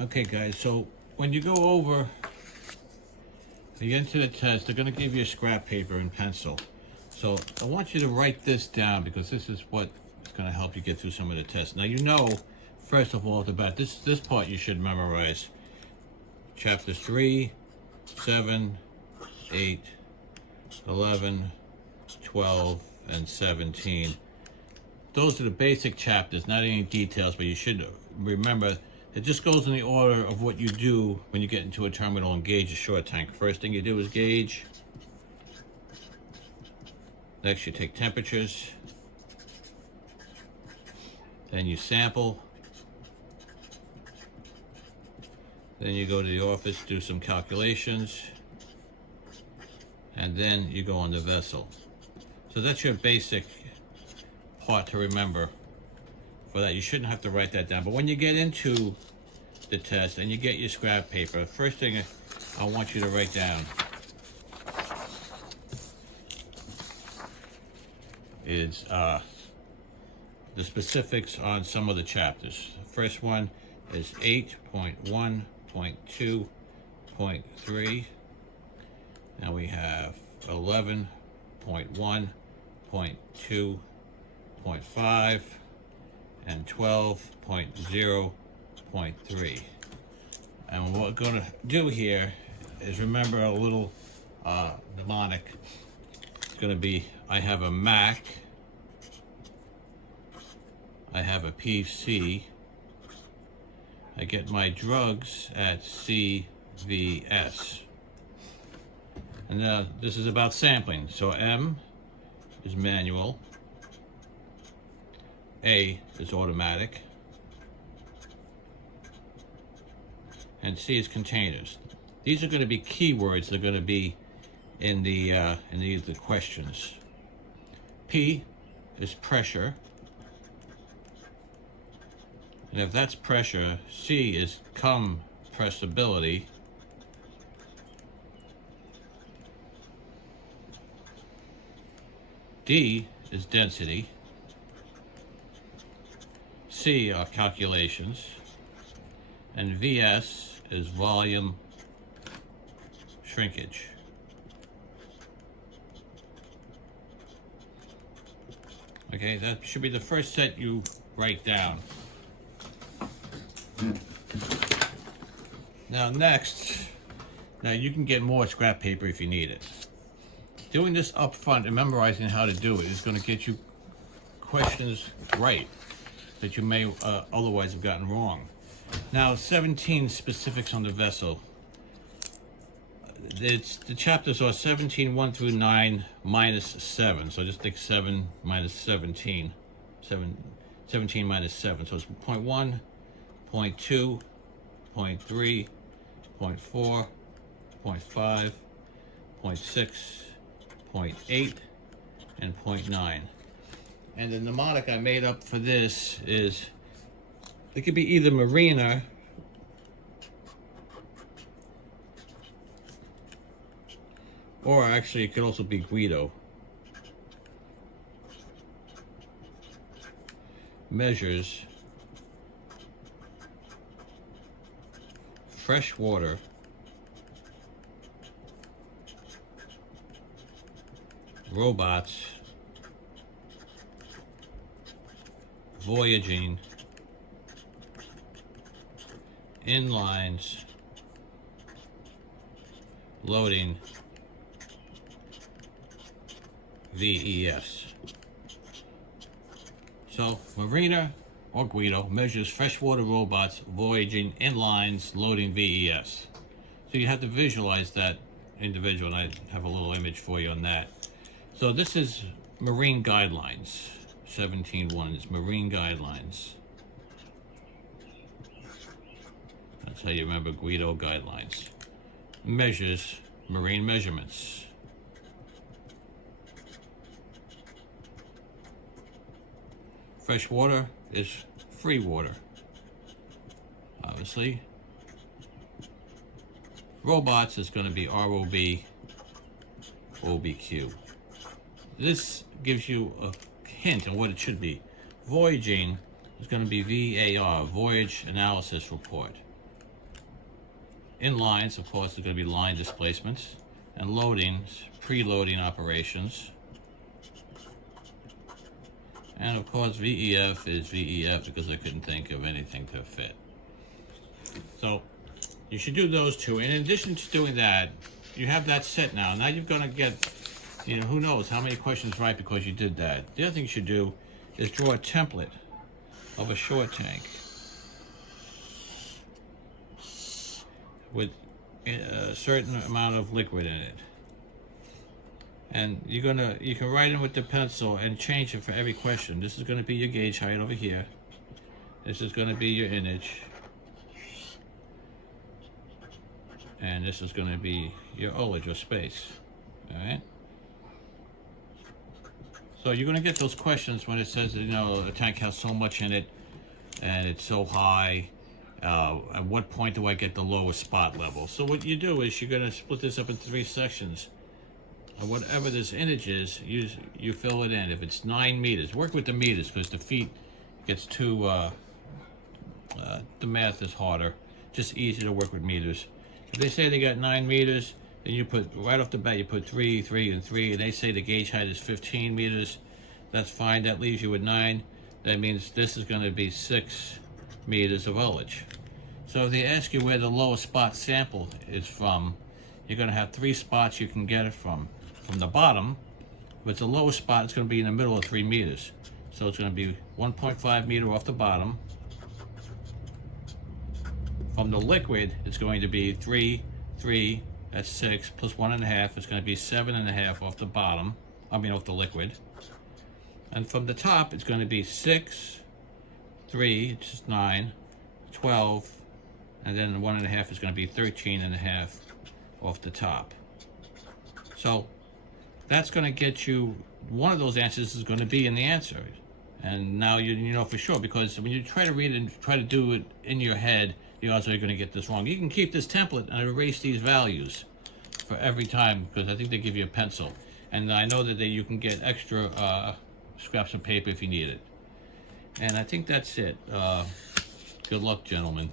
Okay, guys, so when you go over, you get into the test, they're going to give you a scrap paper and pencil. So I want you to write this down because this is what is going to help you get through some of the tests. Now, you know, first of all, at the back, this part you should memorize. Chapters 3, 7, 8, 11, 12, and 17. Those are the basic chapters, not any details, but you should remember it just goes in the order of what you do when you get into a terminal and gauge a short tank. First thing you do is gauge. Next you take temperatures. Then you sample. Then you go to the office, do some calculations. And then you go on the vessel. So that's your basic part to remember. For that, you shouldn't have to write that down. But when you get into the test and you get your scrap paper, first thing I want you to write down is the specifics on some of the chapters. The first one is 8.1.2.3. Now we have 11.1.2.5 and 12.0.3. And what we're going to do here is remember a little mnemonic. It's going to be, I have a Mac, I have a PC, I get my drugs at CVS. And now this is about sampling. So M is manual, A is automatic, and C is containers. These are going to be keywords. They're going to be in the questions. P is pressure, and if that's pressure, C is compressibility. D is density. C are calculations, and VS is volume shrinkage. Okay, that should be the first set you write down. Now you can get more scrap paper if you need it. Doing this up front and memorizing how to do it is going to get you questions right that you may otherwise have gotten wrong. Now, 17 specifics on the vessel. The chapters are 17, 1 through 9, minus 7. So just take 7 minus 17. 17 minus 7. So it's 0.1, 0.2, 0.3, 0.4, 0.5, 0.6, 0.8, and 0.9. And the mnemonic I made up for this is, it could be either Marina or actually it could also be Guido. Measures fresh water robots voyaging inlines loading VES. So Marina or Guido measures freshwater robots voyaging inlines loading VES. So you have to visualize that individual, and I have a little image for you on that. So this is marine guidelines. 17.1 is marine guidelines. That's how you remember Guido guidelines. Measures marine measurements. Fresh water is free water, obviously. Robots is going to be ROB, OBQ. This gives you a hint on what it should be. Voyaging is going to be VAR, Voyage Analysis Report. Inlines, of course, are going to be line displacements. And loadings, preloading operations. And of course, VEF is VEF because I couldn't think of anything to fit. So you should do those two. And in addition to doing that, you have that set now. Now you're going to get, who knows how many questions right because you did that. The other thing you should do is draw a template of a short tank with a certain amount of liquid in it. And you can write it with the pencil and change it for every question. This is going to be your gauge height over here. This is going to be your innage. And this is going to be your ullage or space. Alright? So you're going to get those questions when it says that, a tank has so much in it and it's so high. At what point do I get the lowest spot level? So what you do is you're going to split this up into 3 sections. Whatever this innage is, you fill it in. If it's 9 meters, work with the meters because the feet gets too, the math is harder. Just easy to work with meters. If they say they got 9 meters, then you put, right off the bat, you put 3, 3, and 3, and they say the gauge height is 15 meters. That's fine, that leaves you with 9. That means this is going to be 6 meters of ullage. So if they ask you where the lowest spot sample is from, you're going to have 3 spots you can get it from. From the bottom, if it's the lowest spot, it's going to be in the middle of 3 meters. So it's going to be 1.5 meter off the bottom. From the liquid, it's going to be 3, 3, that's 6, plus 1.5, it's going to be 7.5 off the bottom, off the liquid. And from the top, it's going to be 6, 3, which is 9, 12, and then 1.5 is going to be 13.5 off the top. So that's going to get you, one of those answers is going to be in the answer. And now you know for sure, because when you try to read it and try to do it in your head, the odds are you're going to get this wrong. You can keep this template and erase these values for every time because I think they give you a pencil. And I know that you can get extra scraps of paper if you need it. And I think that's it. Good luck, gentlemen.